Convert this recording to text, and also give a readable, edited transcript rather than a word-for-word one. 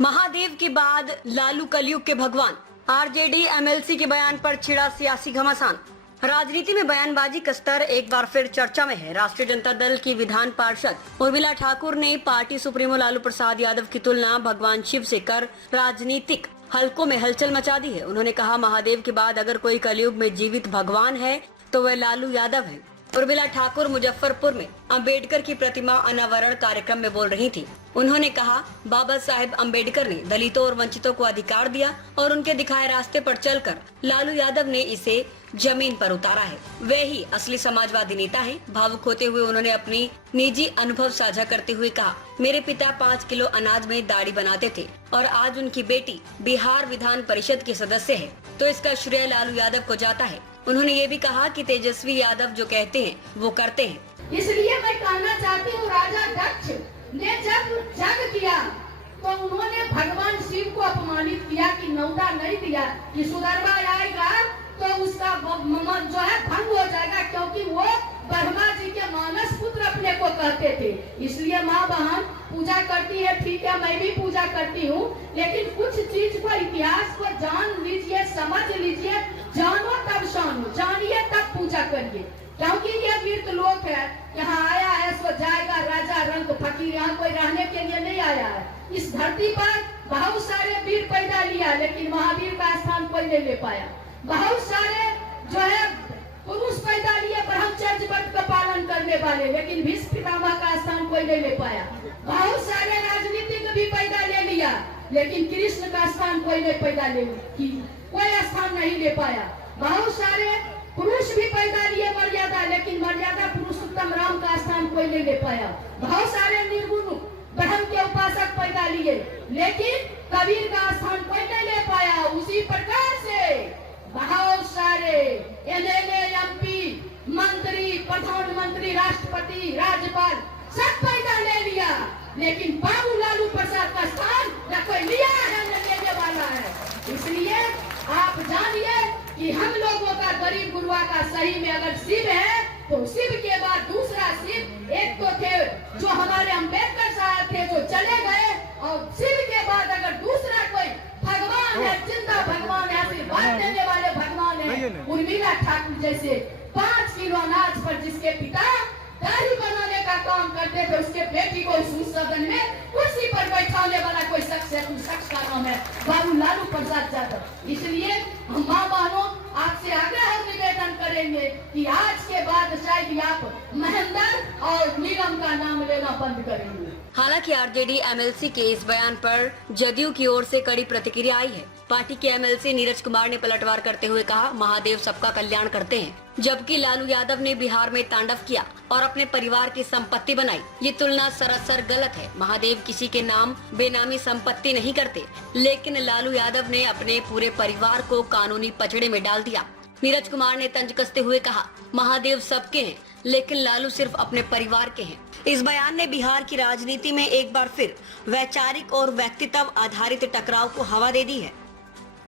महादेव के बाद लालू कलयुग के भगवान। आरजेडी एमएलसी के बयान पर छिड़ा सियासी घमासान। राजनीति में बयानबाजी का स्तर एक बार फिर चर्चा में है। राष्ट्रीय जनता दल की विधान पार्षद उर्मिला ठाकुर ने पार्टी सुप्रीमो लालू प्रसाद यादव की तुलना भगवान शिव से कर राजनीतिक हलकों में हलचल मचा दी है। उन्होंने कहा, महादेव के बाद अगर कोई कलयुग में जीवित भगवान है तो वह लालू यादव है। उर्मिला ठाकुर मुजफ्फरपुर में अंबेडकर की प्रतिमा अनावरण कार्यक्रम में बोल रही थी। उन्होंने कहा, बाबा साहेब अंबेडकर ने दलितों और वंचितों को अधिकार दिया और उनके दिखाए रास्ते पर चलकर लालू यादव ने इसे जमीन पर उतारा है। वे ही असली समाजवादी नेता हैं। भावुक होते हुए उन्होंने अपनी निजी अनुभव साझा करते हुए कहा, मेरे पिता 5 किलो अनाज में दाढ़ी बनाते थे और आज उनकी बेटी बिहार विधान परिषद की सदस्य है, तो इसका श्रेय लालू यादव को जाता है। उन्होंने ये भी कहा कि तेजस्वी यादव जो कहते हैं वो करते हैं। इसलिए मैं कहना चाहती हूँ, राजा दक्ष ने जब जग किया तो उन्होंने भगवान शिव को अपमानित किया कि न्योता नहीं दिया कि सुधरवा आएगा तो उसका जो है भंग हो जाएगा, क्योंकि वो ब्रह्मा जी के मानस पुत्र अपने को कहते थे। इसलिए माँ बहन पूजा करती है, ठीक है, मैं भी पूजा करती हूँ, लेकिन कुछ चीज को, इतिहास को जान लीजिए, समझ लीजिए, जानो तब जानो, जानिए तब पूजा करिए। क्योंकि ये वीर लोक है, यहाँ आया है सो जाएगा, राजा रंग फकीर, यहाँ कोई रहने के लिए नहीं आया है। इस धरती पर बहुत सारे वीर पैदा लिया, लेकिन महावीर का स्थान कोई नहीं ले पाया। बहुत सारे जो है पुरुष पैदा लिए ब्रह्मचर्य व्रत का पालन करने वाले, लेकिन भीष्म पितामह का स्थान कोई नहीं ले पाया। बहुत सारे राजनीतिक भी पैदा ले लिया, लेकिन कृष्ण का स्थान कोई नहीं पैदा ले, कोई स्थान नहीं ले पाया। बहुत सारे पुरुष भी पैदा लिए मर्यादा, लेकिन मर्यादा पुरुषोत्तम राम का स्थान कोई नहीं ले पाया। बहुत सारे निर्गुण ब्रह्म के उपासक पैदा लिए, लेकिन कबीर का स्थान कोई नहीं ले पाया। उसी प्रकार से बहुत सारे एमएलए, एमपी, मंत्री, प्रधानमंत्री, राष्ट्रपति, राज्यपाल सब पैदा ले लिया, लेकिन बाबू लालू प्रसाद का स्थान न कोई लिया है न लेने वाला है। इसलिए आप जानिए कि हम लोगों का गरीब गुरुआ का सही में अगर शिव है तो शिव के बाद दूसरा शिव, एक तो थे जो हमारे अम्बेडकर साहब थे जो चले गए, और शिव के बाद अगर दूसरा कोई भगवान है, जिंदा भगवान है, आशीर्वाद देने वाले भगवान है, उर्मिला ठाकुर जैसे 5 किलो अनाज पर जिसके पिता दाढ़ी बनाने का काम करते थे, उसके बेटी को इस सदन में कुर्सी पर बैठाने वाला कोई शख्स है, उस शख्स का नाम है बाबू लालू प्रसाद यादव। इसलिए हम माँ बहनों आपसे आग्रह और निवेदन करेंगे कि आज के बाद शायद आप महेंद्र और नीलम का नाम लेना बंद करेंगे। हालांकि आरजेडी एमएलसी के इस बयान पर जदयू की ओर से कड़ी प्रतिक्रिया आई है। पार्टी के एमएलसी नीरज कुमार ने पलटवार करते हुए कहा, महादेव सबका कल्याण करते हैं, जबकि लालू यादव ने बिहार में तांडव किया और अपने परिवार की संपत्ति बनाई। ये तुलना सरासर गलत है। महादेव किसी के नाम बेनामी संपत्ति नहीं करते, लेकिन लालू यादव ने अपने पूरे परिवार को कानूनी पचड़े में डाल दिया। नीरज कुमार ने तंज कसते हुए कहा, महादेव सबके हैं, लेकिन लालू सिर्फ अपने परिवार के हैं। इस बयान ने बिहार की राजनीति में एक बार फिर वैचारिक और व्यक्तित्व आधारित टकराव को हवा दे दी है।